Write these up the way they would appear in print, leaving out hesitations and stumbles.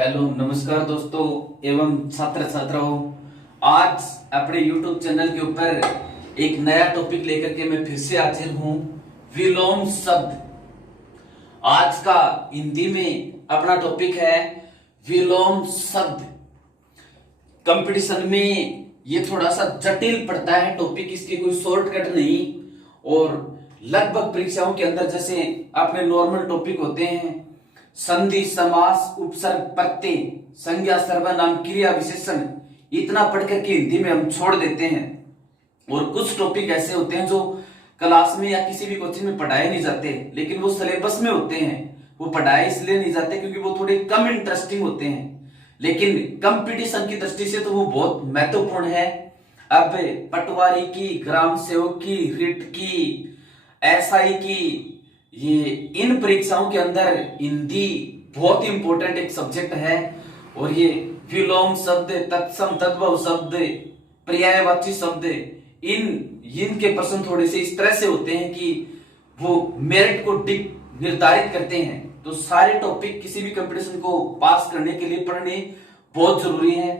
Hello नमस्कार दोस्तों एवं छात्र छात्राओं। आज अपने YouTube चैनल के ऊपर एक नया टॉपिक लेकर के मैं फिर से हाजिर हूँ। विलोम शब्द। आज का हिंदी में अपना टॉपिक है विलोम शब्द। कंपटीशन में ये थोड़ा सा जटिल पड़ता है टॉपिक, इसके कोई शॉर्टकट नहीं। और लगभग परीक्षाओं के अंदर जैसे अपने नॉर्मल टॉपिक होते हैं संधि, समास, उपसर्ग, प्रत्यय, संज्ञा, सर्वनाम, क्रिया, विशेषण, इतना पढ़ करके हिंदी में हम छोड़ देते हैं। और कुछ टॉपिक ऐसे होते हैं जो क्लास में या किसी भी कोचिंग में पढ़ाए नहीं जाते, लेकिन वो सिलेबस में होते हैं। वो पढ़ाए इसलिए नहीं जाते क्योंकि वो थोड़े कम इंटरेस्टिंग होते हैं, लेकिन कंपटीशन की दृष्टि से तो वो बहुत महत्वपूर्ण है। अब पटवारी की, ग्राम सेवक की, रिट की, एसआई की, ये इन परीक्षाओं के अंदर हिंदी बहुत इंपॉर्टेंट एक सब्जेक्ट है। और ये विलोम शब्द, तत्सम, तद्भव शब्द, पर्यायवाची शब्द, इनके प्रश्न थोड़े से इस तरह से होते हैं कि वो मेरिट को निर्धारित करते हैं। तो सारे टॉपिक किसी भी कंपटीशन को पास करने के लिए पढ़ने बहुत जरूरी है।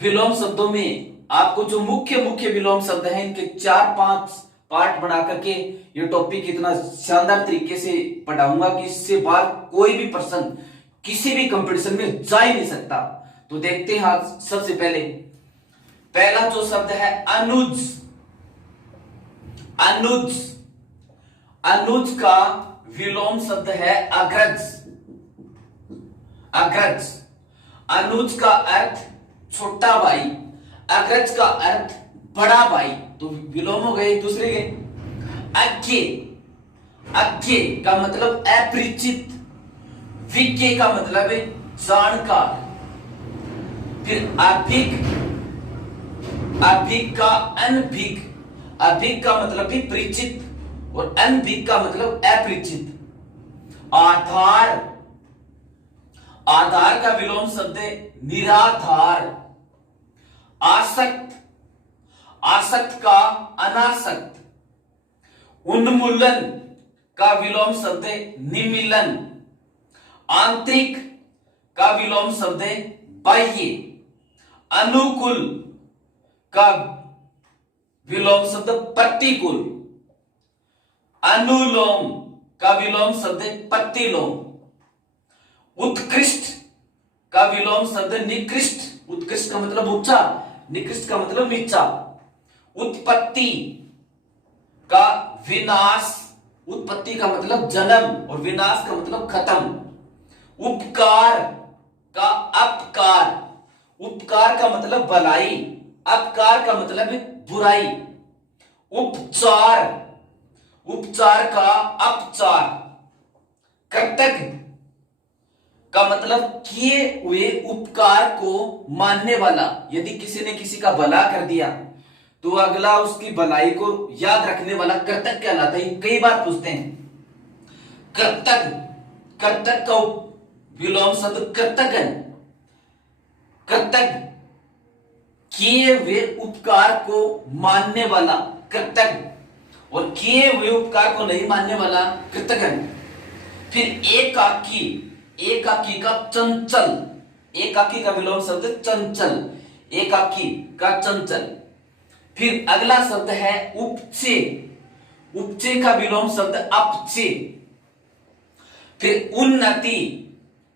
विलोम शब्दों में आपको जो मुख्य मुख्य विलोम शब्द हैं, इनके 4-5 पार्ट बना करके ये टॉपिक इतना शानदार तरीके से पढ़ाऊंगा कि इससे बाहर कोई भी पर्सन किसी भी कंपटीशन में जा ही नहीं सकता। तो देखते हैं आज सबसे पहला जो शब्द है अनुज। अनुज, अनुज का विलोम शब्द है अग्रज। अग्रज, अनुज का अर्थ छोटा भाई, अग्रज का अर्थ बड़ा भाई, तो विलोम हो गए एक दूसरे के। अज्ञे, अज्ञे का मतलब अपरिचित, विज्ञ का मतलब है जानकार। फिर अभिक, अभिक का अनभिक, अभिक का मतलब भी परिचित और अनभिक का मतलब अपरिचित। आधार, आधार का विलोम शब्द है निराधार। आसक्त, आसक्त का अनासक्त। उन्मूलन का विलोम शब्द है निमीलन। आंतरिक का विलोम शब्द है बाह्य। अनुकूल का विलोम शब्द प्रतिकूल। अनुलोम का विलोम शब्द है प्रतिलोम। उत्कृष्ट का विलोम शब्द है निकृष्ट। उत्कृष्ट का मतलब ऊंचा, निकृष्ट का मतलब नीचा। उत्पत्ति का विनाश, उत्पत्ति का मतलब जन्म और विनाश का मतलब खत्म। उपकार का अपकार, उपकार का मतलब भलाई, अपकार का मतलब बुराई। उपचार, उपचार का अपचार। कृतज्ञ का मतलब किए हुए उपकार को मानने वाला। यदि किसी ने किसी का भला कर दिया तो अगला उसकी भलाई को याद रखने वाला कृतज्ञ कहलाता है। कई बार पूछते हैं कृतज्ञ, कृतज्ञ का विलोम शब्द कृतज्ञ। कृतज्ञ किए हुए उपकार को मानने वाला कृतज्ञ, और किए हुए उपकार को नहीं मानने वाला कृतज्ञ। फिर एकाकी, एकाकी का चंचल, एकाकी का विलोम शब्द चंचल, एकाकी का चंचल। फिर अगला शब्द है उपचे, उपचे का विलोम शब्द अपचे। फिर उन्नति,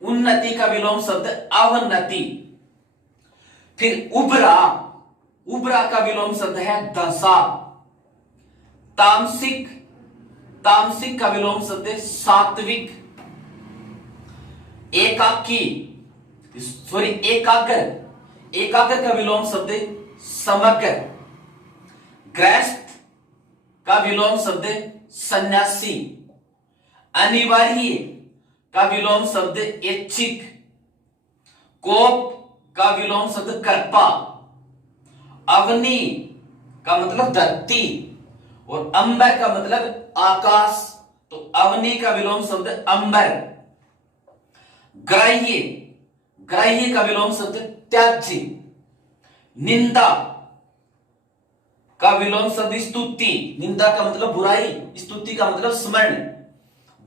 उन्नति का विलोम शब्द अवनति। फिर उबरा, उबरा का विलोम शब्द है दशा। तामसिक, तामसिक का विलोम शब्द है सात्विक। एकाकी, सॉरी एकाग्र, एकाग्र का विलोम शब्द है समग्र। गृहस्थ का विलोम शब्द है सन्यासी। अनिवार्य का विलोम शब्द ऐच्छिक। कोप का विलोम शब्द कर्पा। अवनी का मतलब धरती और अंबर का मतलब आकाश, तो अवनी का विलोम शब्द अंबर। ग्राह्य, ग्राह्य का विलोम शब्द त्याज्य। निंदा का विलोम शब्द स्तुति, निंदा का मतलब बुराई, स्तुति का मतलब स्मरण।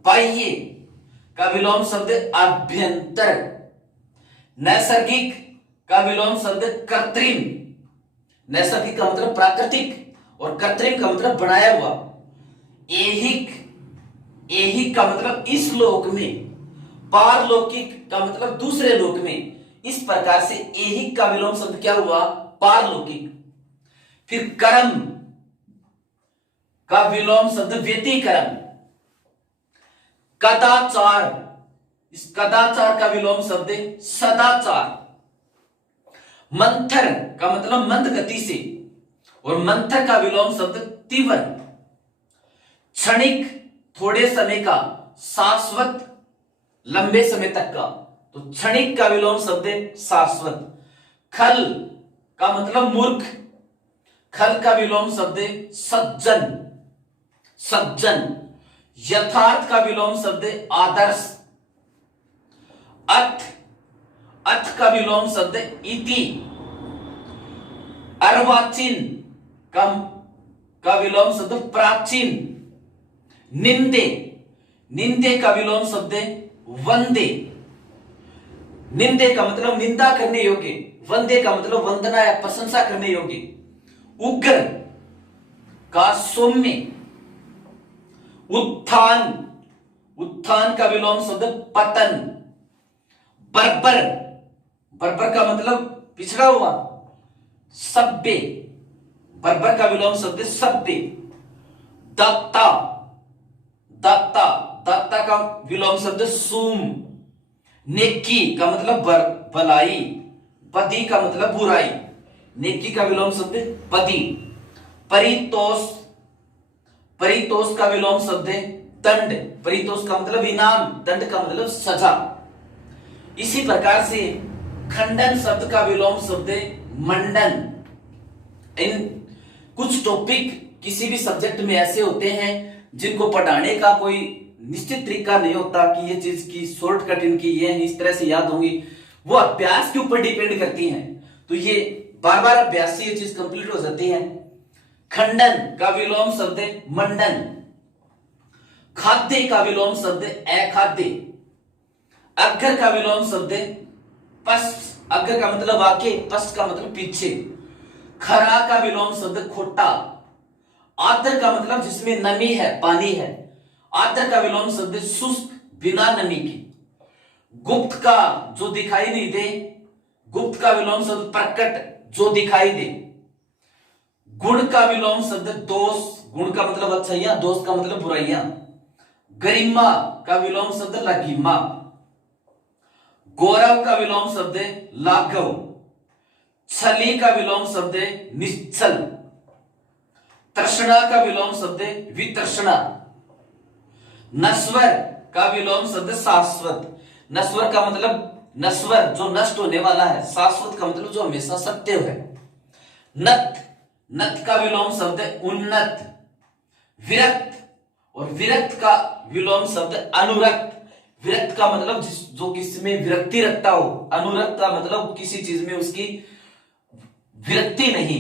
बाह्य का विलोम शब्द अभ्यंतर। नैसर्गिक का विलोम शब्द कृत्रिम। नैसर्गिक का मतलब प्राकृतिक और कृत्रिम का मतलब बनाया हुआ। ऐहिक, ऐहिक का मतलब इस लोक में। पारलौकिक का मतलब दूसरे लोक में। इस प्रकार से ऐहिक का विलोम शब्द क्या हुआ? पारलौकिक। फिर कर्म का विलोम शब्द व्यतिक्रम। कदाचार, इस कदाचार का विलोम शब्द सदाचार। मंथर का मतलब मंद गति से और मंथर का विलोम शब्द तीव्र। क्षणिक थोड़े समय का, शाश्वत लंबे समय तक का, तो क्षणिक का विलोम शब्द शाश्वत। खल का मतलब मूर्ख। खल का विलोम शब्द सज्जन, सज्जन। यथार्थ का विलोम शब्द आदर्श। अथ, अथ का विलोम शब्द इति। अर्वाचीन का विलोम शब्द प्राचीन। निंदे, निंदे का विलोम शब्द वंदे। निंदे का मतलब निंदा करने योग्य, वंदे का मतलब वंदना या प्रशंसा करने योग्य। उग्र का सौम्य। उत्थान, उत्थान का विलोम शब्द पतन। बर्बर, बर्बर का मतलब पिछड़ा हुआ। सभ्य, बर्बर का विलोम शब्द सभ्य। दत्ता, दत्ता, दत्ता का विलोम शब्द सूम। नेकी का मतलब भलाई। बदी का मतलब बुराई। नेकी का विलोम शब्द बदी। परितोष, परितोष का विलोम शब्द दंड। परितोष का मतलब इनाम, दंड का मतलब सजा। इसी प्रकार से खंडन शब्द का विलोम शब्द मंडन। इन कुछ टॉपिक किसी भी सब्जेक्ट में ऐसे होते हैं जिनको पढ़ाने का कोई निश्चित तरीका नहीं होता कि ये चीज की शॉर्टकट इनकी ये इस तरह से याद होंगी। वो अभ्यास के ऊपर डिपेंड करती हैं। तो ये बार बार अभ्यास से ये चीज कंप्लीट हो जाती है। खंडन का विलोम शब्द मंडन। खाद्य का विलोम शब्द अखाद्य। अग्र का विलोम शब्द पश्च। अग्र का मतलब आगे, पश्च का मतलब पीछे। खरा का विलोम शब्द खोटा। आर्द्र का मतलब जिसमें नमी है, पानी है। आर्द्र का विलोम शब्द शुष्क, बिना नमी के। गुप्त का जो दिखाई नहीं दे, गुप्त का विलोम शब्द प्रकट, जो दिखाई दे। गुण का विलोम शब्द दोष। गुण का मतलब अच्छाइयां, दोष का मतलब बुराइयां। गरिमा का विलोम शब्द लघिमा। गौरव का विलोम शब्द लाघव। छली का विलोम शब्द निश्चल। तृष्णा का विलोम शब्द वितृष्णा। नश्वर का विलोम शब्द शाश्वत। नश्वर का मतलब नश्वर जो नष्ट होने वाला है। शाश्वत का मतलब जो हमेशा सत्य है। नत, नत का विलोम शब्द उन्नत। विरक्त, और विरक्त का विलोम शब्द अनुरक्त। विरक्त का मतलब जो किसी में विरक्ति रखता हो। अनुरक्त का मतलब किसी चीज में उसकी विरक्ति नहीं।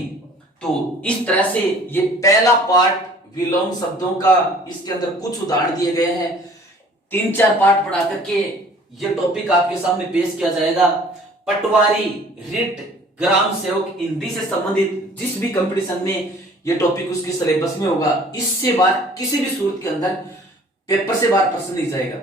तो इस तरह से ये पहला पार्ट विलोम शब्दों का, इसके अंदर कुछ उदाहरण दिए गए हैं। 3-4 पार्ट पढ़ा करके ये टॉपिक आपके सामने पेश किया जाएगा। पटवारी, रिट, ग्राम सेवक, हिंदी से संबंधित जिस भी कंपटीशन में ये टॉपिक उसके सिलेबस में होगा, इससे बाहर किसी भी सूरत के अंदर पेपर से बाहर प्रश्न नहीं जाएगा।